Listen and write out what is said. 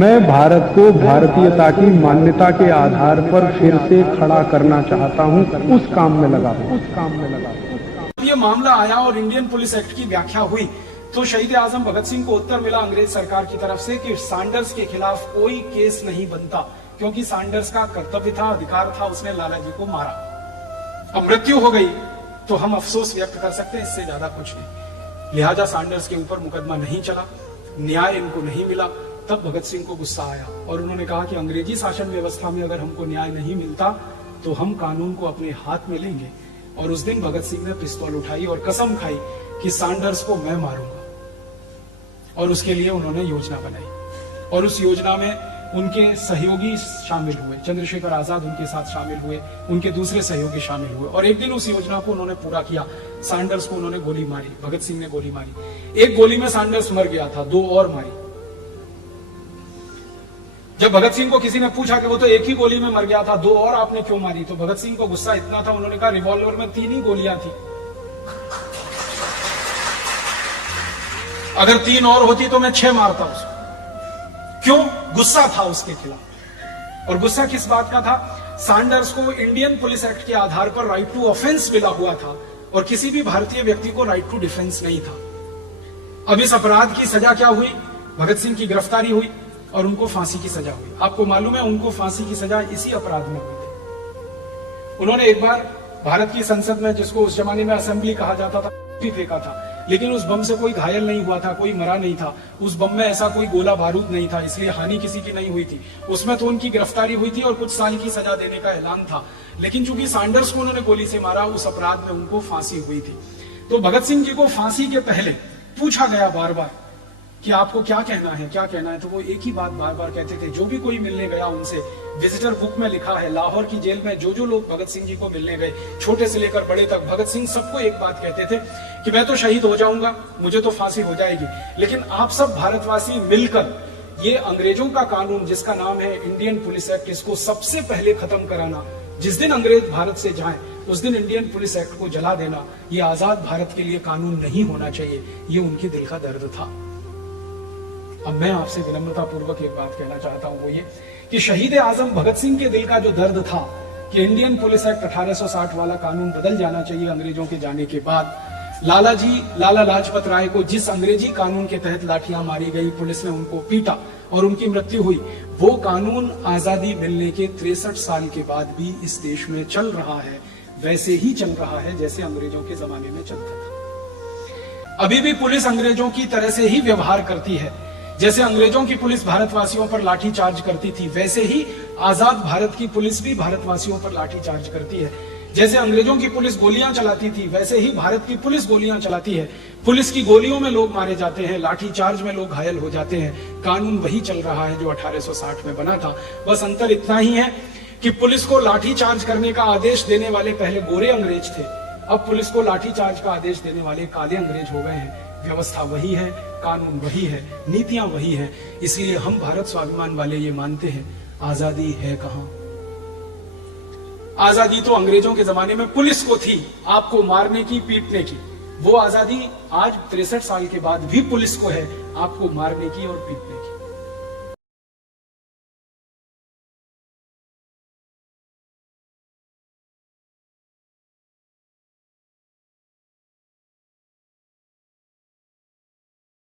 मैं भारत को भारतीयता की मान्यता के आधार पर फिर से खड़ा करना चाहता हूं, उस काम में लगा हूं। ये मामला आया और इंडियन पुलिस एक्ट की व्याख्या हुई तो शहीद आजम भगत सिंह को उत्तर मिला अंग्रेज सरकार की तरफ से कि सैंडर्स के खिलाफ कोई केस नहीं बनता, क्योंकि सैंडर्स का कर्तव्य था, अधिकार था, उसने लाला जी को मारा। अब मृत्यु हो गई तो हम अफसोस व्यक्त कर सकते हैं, इससे ज्यादा कुछ नहीं। लिहाजा सैंडर्स के ऊपर मुकदमा नहीं चला, न्याय इनको नहीं मिला। तब भगत सिंह को गुस्सा आया और उन्होंने कहा कि अंग्रेजी शासन व्यवस्था में अगर हमको न्याय नहीं मिलता तो हम कानून को अपने हाथ में लेंगे। और उस दिन भगत सिंह ने पिस्तौल उठाई और कसम खाई कि सैंडर्स को मैं मारूंगा। और उसके लिए उन्होंने योजना बनाई और उस योजना में उनके सहयोगी शामिल हुए, चंद्रशेखर आजाद उनके साथ शामिल हुए, उनके दूसरे सहयोगी शामिल हुए और एक दिन उस योजना को उन्होंने पूरा किया। सैंडर्स को उन्होंने गोली मारी, भगत सिंह ने गोली मारी। एक गोली में सैंडर्स मर गया था, दो और मारी। जब भगत सिंह को किसी ने पूछा कि वो तो एक ही गोली में मर गया था, दो और आपने क्यों मारी, तो भगत सिंह को गुस्सा इतना था, उन्होंने कहा रिवॉल्वर में 3 ही गोलियां थी, अगर 3 और होती तो मैं 6 मारता उसको। क्यों? गुस्सा था उसके खिलाफ। और गुस्सा किस बात का था? सैंडर्स को इंडियन पुलिस एक्ट के आधार पर राइट टू ऑफेंस मिला हुआ था और किसी भी भारतीय व्यक्ति को राइट टू डिफेंस नहीं था। अब इस अपराध की सजा क्या हुई? भगत सिंह की गिरफ्तारी हुई और उनको फांसी की सजा हुई। आपको मालूम है उनको फांसी की सजा इसी अपराध में हुई थी। उन्होंने एक बार भारत की संसद में, जिसको उस जमाने में असेंबली कहा जाता था, भी फेंका था, लेकिन उस बम से कोई घायल नहीं हुआ था, कोई मरा नहीं था, उस बम में ऐसा कोई गोला बारूद नहीं था, इसलिए हानि किसी की नहीं हुई थी। उसमें तो उनकी गिरफ्तारी हुई थी और कुछ साल की सजा देने का ऐलान था, लेकिन चूंकि सैंडर्स को उन्होंने गोली से मारा, उस अपराध में उनको फांसी हुई थी। तो भगत सिंह जी को फांसी के पहले पूछा गया बार बार कि आपको क्या कहना है, क्या कहना है, तो वो एक ही बात बार बार कहते थे। जो भी कोई मिलने गया उनसे, विजिटर बुक में लिखा है, लाहौर की जेल में जो जो लोग भगत सिंह जी को मिलने गए, छोटे से लेकर बड़े तक, भगत सिंह सबको एक बात कहते थे कि मैं तो शहीद हो जाऊंगा, मुझे तो फांसी हो जाएगी, लेकिन आप सब भारतवासी मिलकर ये अंग्रेजों का कानून जिसका नाम है इंडियन पुलिस एक्ट, इसको सबसे पहले खत्म कराना। जिस दिन अंग्रेज भारत से जाएं उस दिन इंडियन पुलिस एक्ट को जला देना। ये आजाद भारत के लिए कानून नहीं होना चाहिए, ये उनके दिल का दर्द था। अब मैं आपसे विनम्रता पूर्वक एक बात कहना चाहता हूं, वो ये कि शहीद आजम भगत सिंह के दिल का जो दर्द था कि इंडियन पुलिस एक्ट 1860 वाला कानून बदल जाना चाहिए अंग्रेजों के जाने के बाद, लाला लाजपत राय को जिस अंग्रेजी कानून के तहत लाठियां मारी गई, पुलिस ने उनको पीटा और उनकी मृत्यु हुई, वो कानून आजादी मिलने के 63 साल के बाद भी इस देश में चल रहा है, वैसे ही चल रहा है जैसे अंग्रेजों के जमाने में चलता था। अभी भी पुलिस अंग्रेजों की तरह से ही व्यवहार करती है। जैसे अंग्रेजों की पुलिस भारतवासियों पर लाठी चार्ज करती थी, वैसे ही आजाद भारत की पुलिस भी भारतवासियों पर लाठी चार्ज करती है। जैसे अंग्रेजों की पुलिस गोलियां चलाती थी, वैसे ही भारत की पुलिस गोलियां चलाती है। पुलिस की गोलियों में लोग मारे जाते हैं, लाठी चार्ज में लोग घायल हो जाते हैं। कानून वही चल रहा है जो 1860 में बना था। बस अंतर इतना ही है कि पुलिस को लाठी चार्ज करने का आदेश देने वाले पहले गोरे अंग्रेज थे, अब पुलिस को लाठी चार्ज का आदेश देने वाले काले अंग्रेज हो गए हैं। व्यवस्था वही है, कानून वही है, नीतियां वही है। इसलिए हम भारत स्वाभिमान वाले ये मानते हैं, आजादी है कहां? आजादी तो अंग्रेजों के जमाने में पुलिस को थी, आपको मारने की, पीटने की। वो आजादी आज 63 साल के बाद भी पुलिस को है, आपको मारने की और पीटने की।